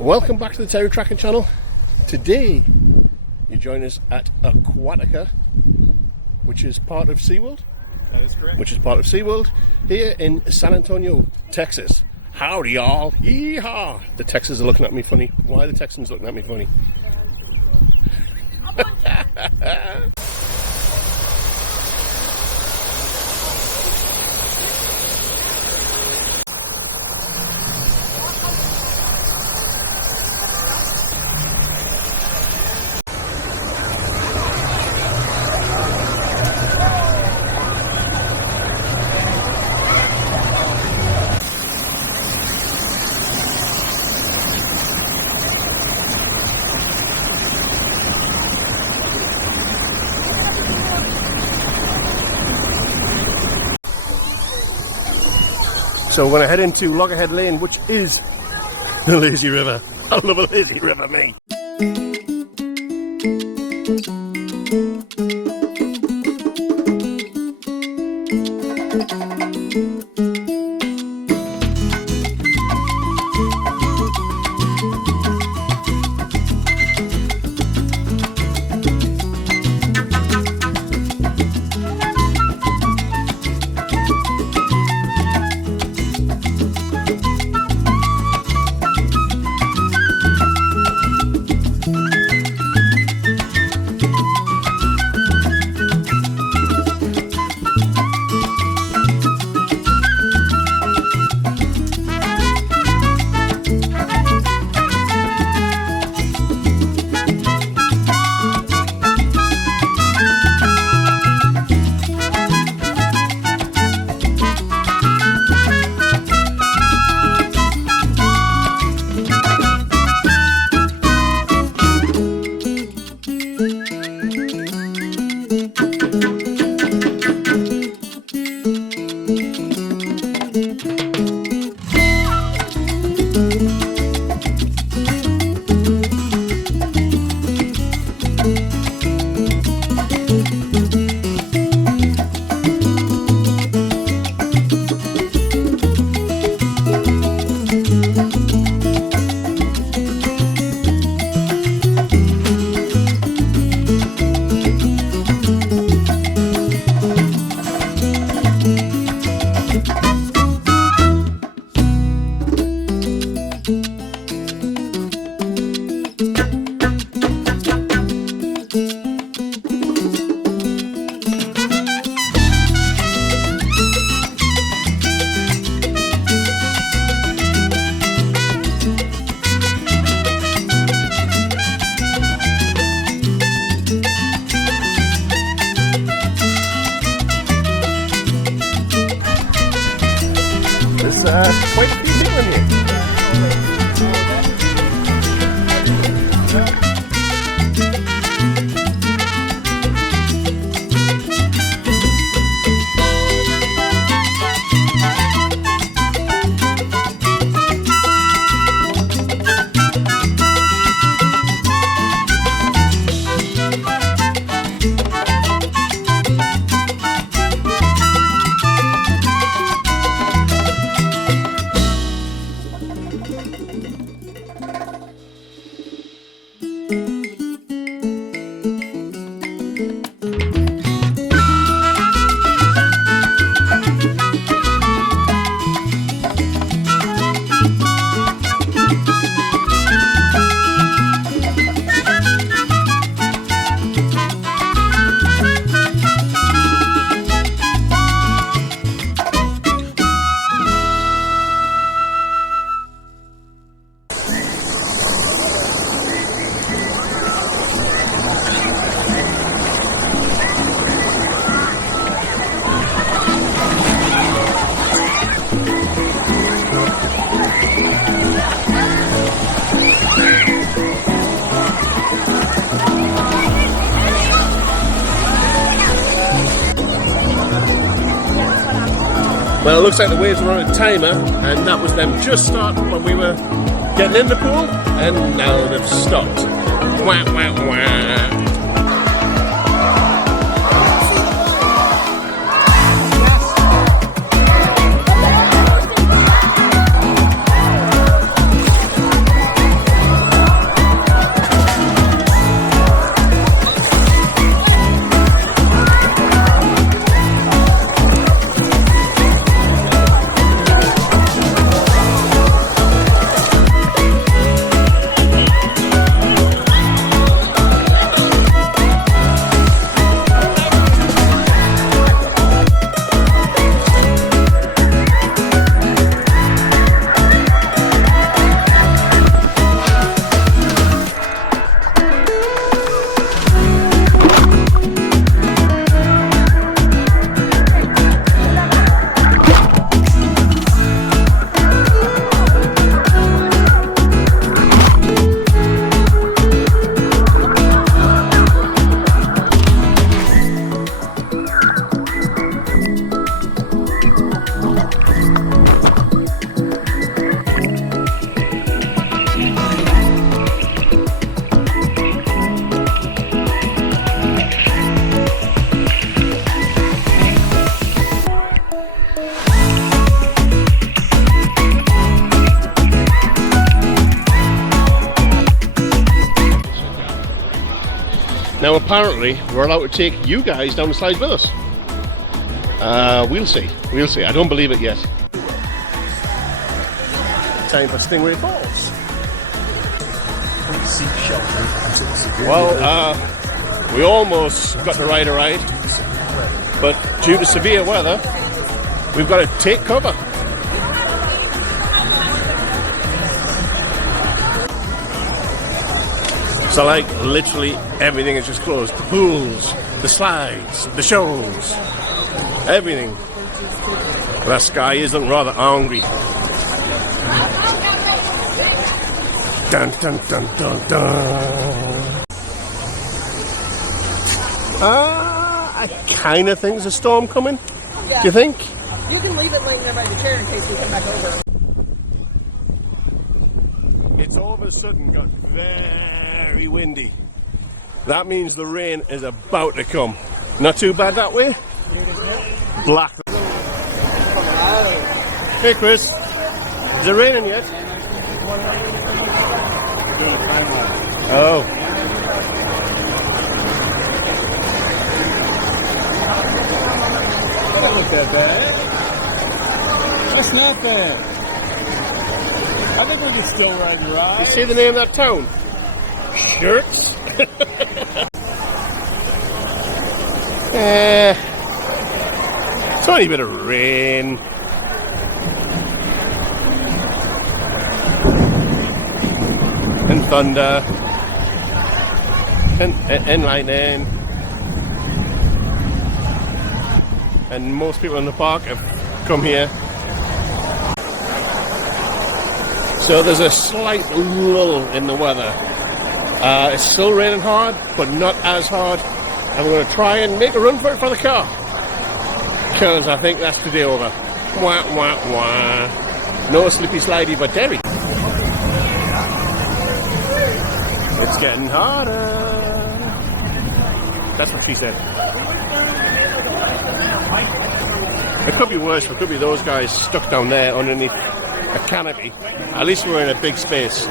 Welcome back to the TerryTracker channel. Today you join us at Aquatica, which is part of SeaWorld. That is correct. Which is part of SeaWorld here in San Antonio, Texas. Howdy y'all, yeehaw! The Texans are looking at me funny. Why are the Texans looking at me funny? So we're going to head into Loggerhead Lane, which is the lazy river. I love a lazy river, mate. There's quite a few people in here. Well, it looks like the waves were on a timer, and that was them just starting when we were getting in the pool, and now they've stopped. Wah, wah, wah. Now apparently we're allowed to take you guys down the slides with us. We'll see. We'll see. I don't believe it yet. Time for Stingray Falls. Well, we almost got to ride a ride, but due to severe weather, we've got to take cover. So like literally everything is just closed. The pools, the slides, the shows, everything. That sky is looking rather angry. Dun dun dun dun dun. I kind of think there's a storm coming. Yeah. Do you think? You can leave it laying there by the chair in case we come back over. It's all of a sudden got very windy. That means the rain is about to come. Not too bad that way. Black. Hey Chris, is it raining yet? Oh. That look that bad. That's not bad. I think we can still ride and ride. You see the name of that town? Shirts. It's only a bit of rain. And thunder. And lightning. And most people in the park have come here. So there's a slight lull in the weather. It's still raining hard, but not as hard. And we're going to try and make a run for it for the car. Because I think that's the day over. Wah, wah, wah. No slippy slidey for Terry. It's getting harder. That's what she said. It could be worse. It could be those guys stuck down there underneath a canopy. At least we're in a big space.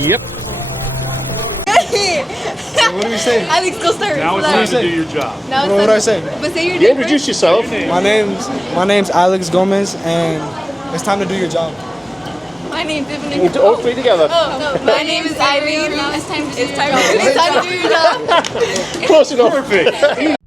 Yep. What do we say? Alex, go start. Now it's time to do your job. Now What would I say? But say your You name introduce yourself. My name's Alex Gomez, and it's time to do your job. My name's Tiffany. All three together. Oh, no. My name is Irene. It's time to do your job. Close enough. Perfect.